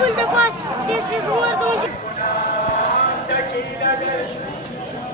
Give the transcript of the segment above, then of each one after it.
This is more than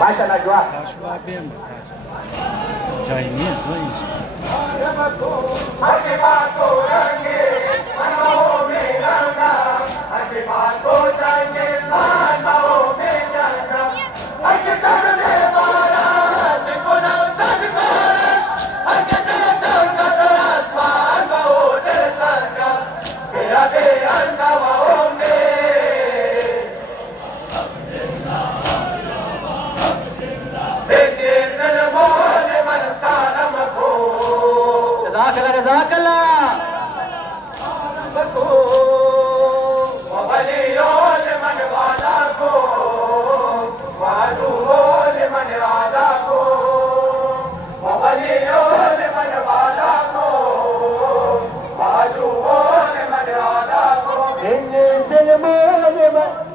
Baixa na joa. Acho lá bem, já é mesmo, gente.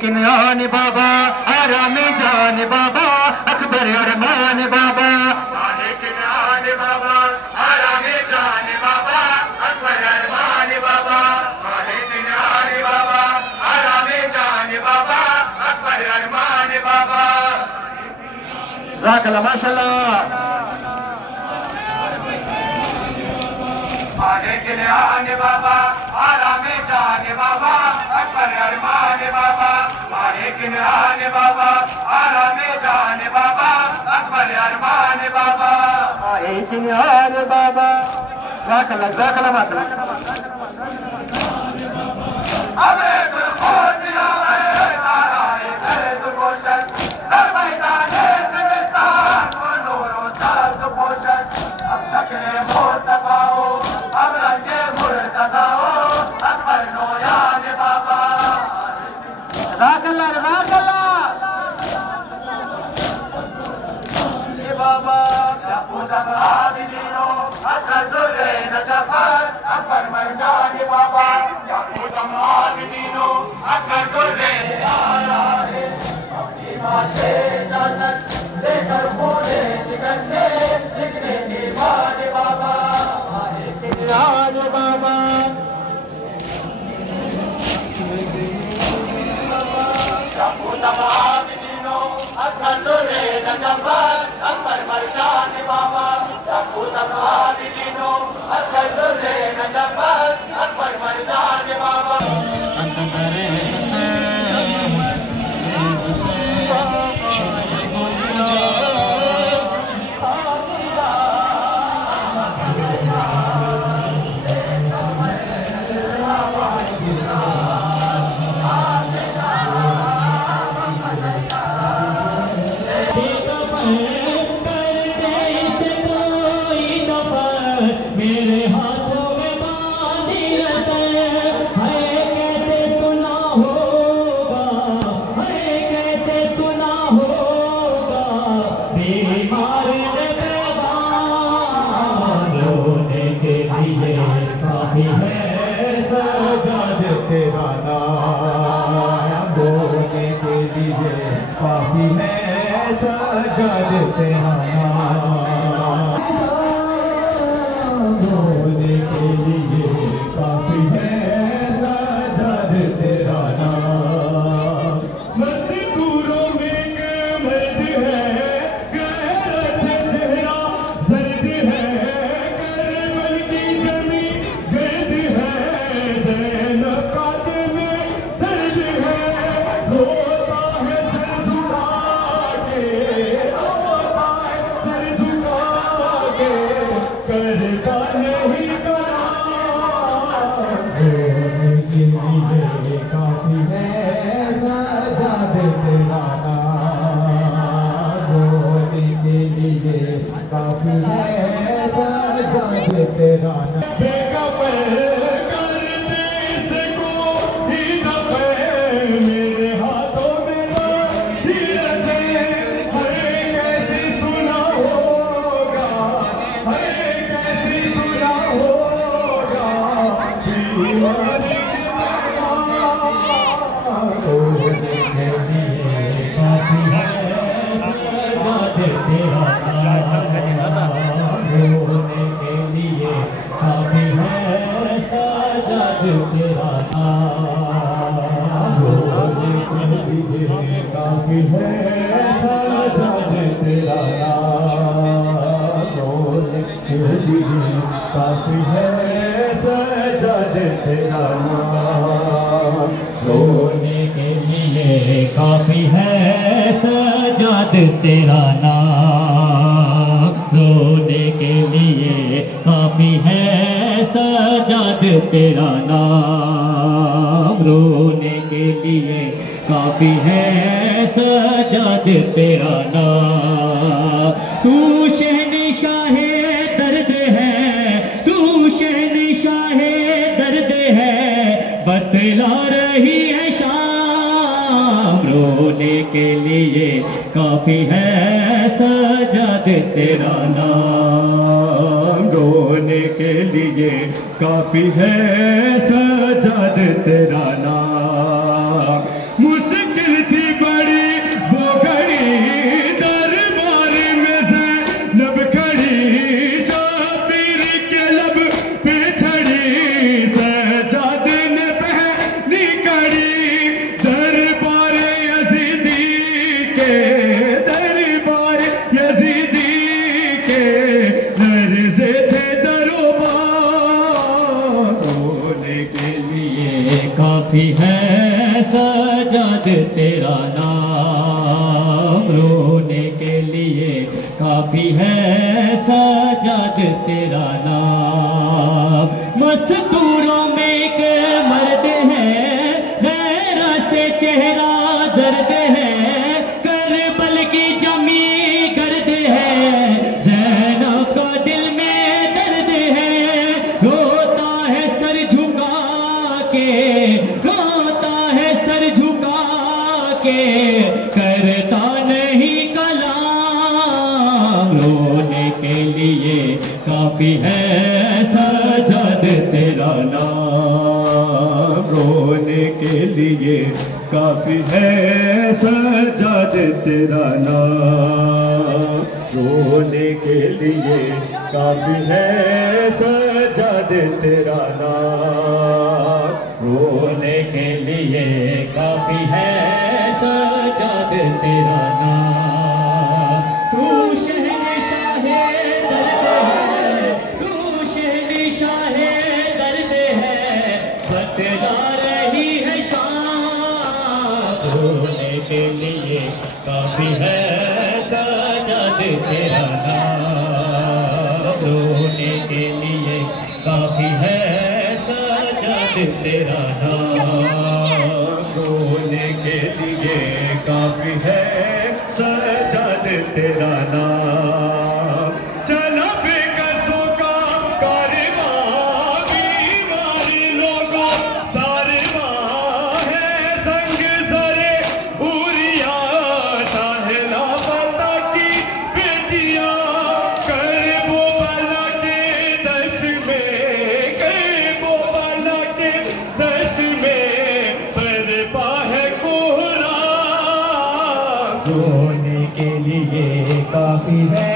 किन्यान बाबा आराम जान बाबा अकबर अरमान बाबा किन्यान बाबा आराम जान बाबा अकबर अरमान बाबा किन्यान बाबा आराम जान बाबा अकबर अरमान बाबा ज़ाकल्लाह माशाअल्लाह किन्यान बाबा आराम जान बाबा अकबर अरमान बाबा किन्यान बाबा आराम जान बाबा अकबर अरमान बाबा किन्यान बाबा ज़ाकल्लाह ज़ाकल्लाह सजा दे तेरा नाम, रोने के लिए काफी है सजा दे तेरा नाम। मजदूरों में एक मर्द है, गहरा से चेहरा जर्द है, करबल की जमी गर्द है, ज़ैनब कांधे में दर्द है, रोता है सर झुका के, रोता है सर झुका के, करता नहीं करा, रोने के लिए काफी है सजा दे तेरा नाम, रोने के लिए काफी है सजा दे तेरा नाम। बेखबर कर दे इसको ही दफे मेरे हाथों में धीरे से, हरे कैसी सुना होगा, हरे कैसी सुना होगा, दीवानी रोने के लिए काफी है सजा दे तेरा नाम, रोने के लिए काफी है सजा दे तेरा नाम, रोने के लिए काफी है सजा दे तेरा नाम, रोने के लिए काफी है सजा दे तेरा नाम, रोने के लिए काफी है सजा दे तेरा नाम, रोने के लिए काफी है सजा दे तेरा नाम, रोने के लिए काफी है सजा दे तेरा नाम। तू शहंशाहे दर्द है, तू शहंशाहे दर्द है, बतला रही है शाम, रोने के लिए काफी है सजा दे तेरा नाम, रोने के लिए काफी है सजा दे तेरा नाम। मुश्किल थी बड़ी वो घड़ी, दरबार में ज़ैनब खड़ी, शाबिर के लब पे छड़ी, सजाद ने पहनी कड़ी, दरबार यजीदी के, दरबार यजीदी के, लर्ज़े थे दरोबार, रोने के लिए काफी है सजा दे तेरा नाम, रोने के लिए काफी है सजा दे तेरा नाम। मस्तूरों में एक मर्द है, गहरा से चेहरा जर्द है, करबल की जमी गर्द है, ज़ैनब का दिल में दर्द है, रोता है सर झुका के, रोता है सर झुका के, करता नहीं कलाम, रोने के लिए काफी है सजा दे तेरा नाम, रोने के लिए काफी है सजा दे तेरा नाम, रोने के लिए काफी है सजा दे तेरा नाम, रोने के लिए काफी है सजा दे तेरा नाम। तू शहंशाहे दर्द है, तू शहंशाहे दर्द है, बतला रही है शाम, रोने के लिए काफी है सजा दे तेरा नाम, रोने के लिए काफी है सजा दे तेरा नाम, रोने के लिए काफी है सजा दे तेरा नाम। चला बेकसों का कारवां, बीमार लोगों सारवां है, संग सरे उरिया शाहला पता की बेटियां, करबो वाला के दश्त में, करबो वाला के दश्त में, बरपा है कोहरा, रोने के लिए काफी है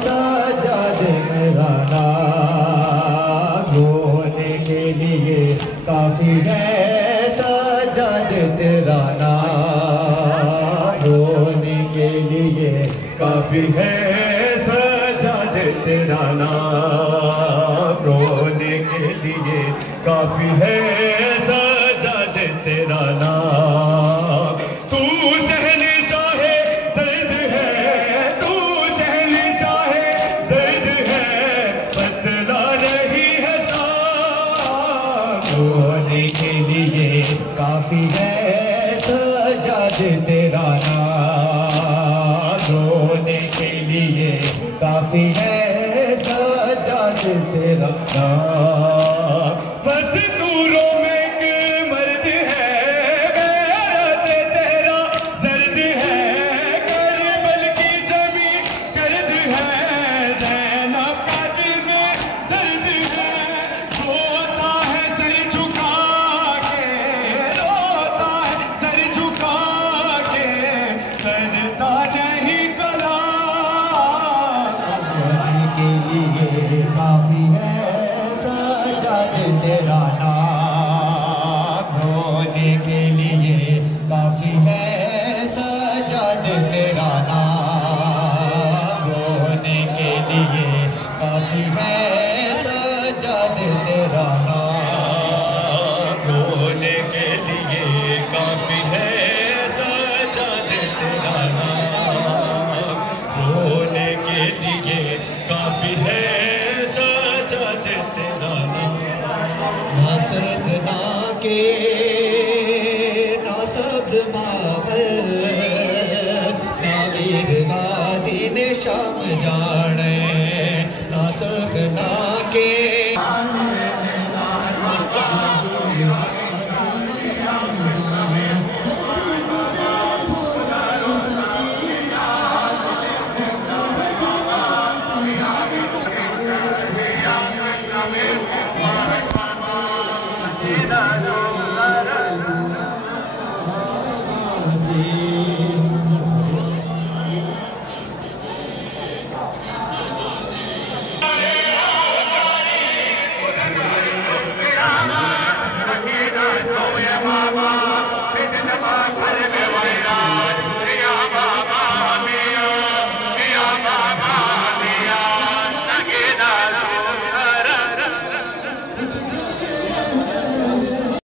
सजाद तेरा नाम, रोने के लिए काफी है सजाद तेरा नाम, रोने के लिए काफी है सजाद तेरा नाम, रोने के लिए काफी है सजाद तेरा नाम। तू शहंशाह दर्द है, तू शहंशाह दर्द है, बदला नहीं है शाम, रोने के लिए काफी है सजाद तेरा नाम, रोने के लिए काफी है सजाद तेरा नाम। बस तू रो में एक मर्द है, मेरा से चेहरा जर्द है, करबल की जमी गर्द है, ज़ैनब का दिल में दर्द है, रोता है सर झुका के, रोता है सर झुका के, करता नहीं कलाम, रोने के लिए काफी है सजाद तेरा नाम, रोने के लिए काफी है सजाद तेरा नाम, रोने के लिए काफी है सजाद तेरा नाम, रोने के लिए काफी है सजाद तेरा नाम, रोने के लिए काफी है सजाद तेरा नाम। नासरत ना के नासब बाबर, नावीर गाजी ने शाम जाने, नासरत ना के